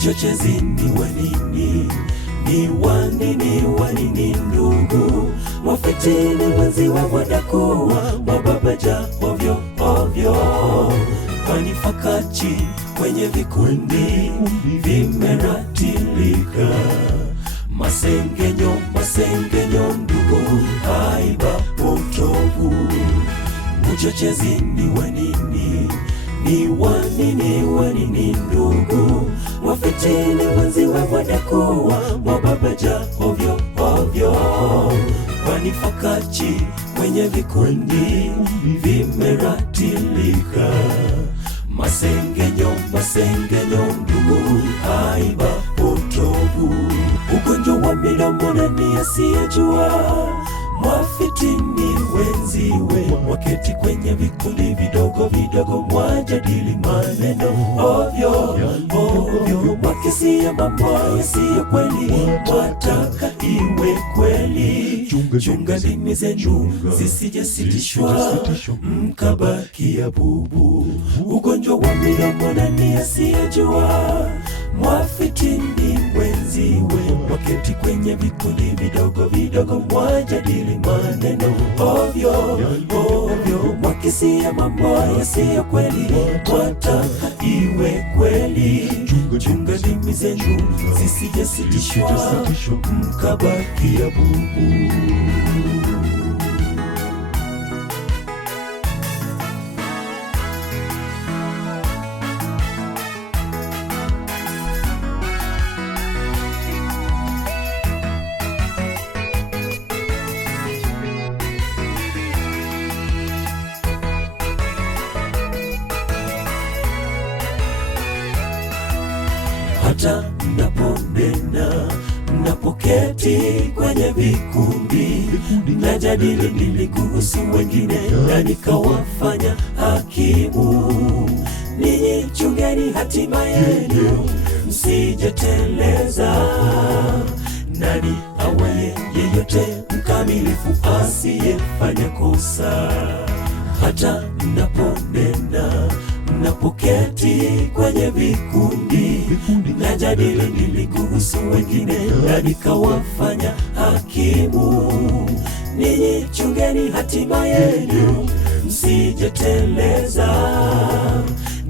Uchochezi ni wa nini? Ni wa nini, wa nini ndugu? Mwafitini wenziwe wadakuwa, mwababaja ovyo ovyo. Kwani fakachi kwenye vikundi vimeratilika. Masengenyo, masengenyo ndugu, haiba potovu. Uchochezi ni wa nini? Ni wa nini, wa nini ndugu? Mwafitini wenziwe wadakuwa, mwababaja ovyo ovyo. Kwani fakachi kwenye vikundi vimeratilika. Masengenyo, masengenyo ndugu, haiba potovu. Ugonjwa wa midomo nani asiyejua? Mwafitini wenziwe waketi kwenye vikundi vidogo vidogo, mwajadili maneno ovyo ovyo, mwakisia mambo yasiyo kweli, mwataka iwe kweli. Chunga ndimi zenu zisijasitishwa, mkabakia bubu. Ugonjwa wa midomo nani asiyejua? Mwafitini wenziwe waketi kwenye vikundi vidogo vidogo, mwajadili maneno ovyo ovyo, mwakisia mambo yasiyo kweli, mwataka iwe kweli. Chunga ndimi zenu zisijasitishwa, mkabakia bubu. Hata mnaponena, mnapoketi kwenye vikundi, mnajadili nini kuhusu wengine, na nikawafanya hakimu. Ninyi chungeni hatima yenu, msijeteleza. Nani awaye yeyote mkamilifu asiyefanya kosa? Hata mnaponena, mnapoketi kwenye vikundi, mnajadili nini kuhusu wengine, na nikawafanya hakimu. Ninyi chungeni hatima yenu, msijeteleza.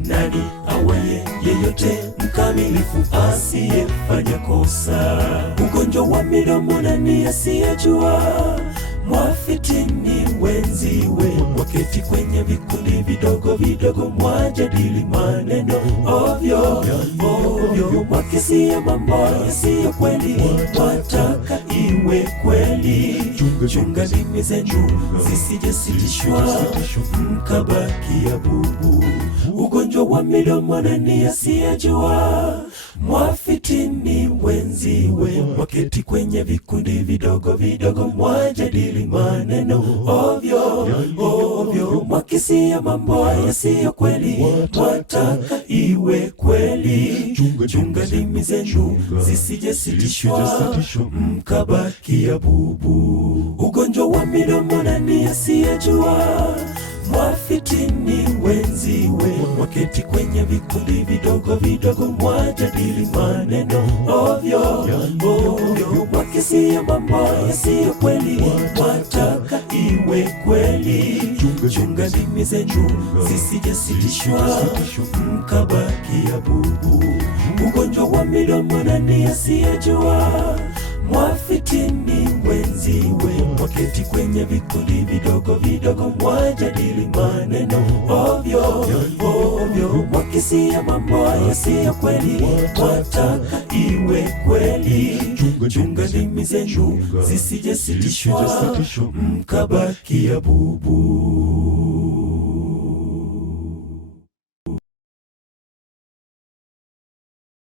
Nani awaye yeyote mkamilifu asiyefanya kosa? Ugonjwa wa midomo nani asiyejua? Mwafitini wenziwe waketi kwenye vikundi vidogo vidogo, mwajadili maneno ovyo ovyo, mwakisia mambo yasiyo kweli, mwataka iwe kweli. Chunga ndimi zenu zisijasitishwa, mkabakia bubu. Ugonjwa wa midomo nani asiyejua? Mwafitini wenziwe waketi kwenye vikundi vidogo vidogo, mwajadili maneno ovyo ovyo, mwakisia mambo yasiyo kweli, mwataka iwe kweli. Chunga ndimi zenu zisijasitishwa, mkabakia bubu. Ugonjwa wa midomo nani asiyejua? Mwafitini wenziwe waketi kwenye vikundi vidogo vidogo, mwajadili maneno ovyo ovyo, mwakisia mambo yasiyo kweli, mwataka iwe kweli. Chunga ndimi zenu zisijasitishwa, mkabakia bubu. Ugonjwa wa midomo nani asiyejua? Mwafitini wenziwe waketi kwenye vikundi vidogo vidogo, mwajadili maneno ovyo ovyo, mwakisia mambo yasiyo kweli, mwataka iwe kweli. Chunga ndimi zenu zisijasitishwa, mkabakia bubu.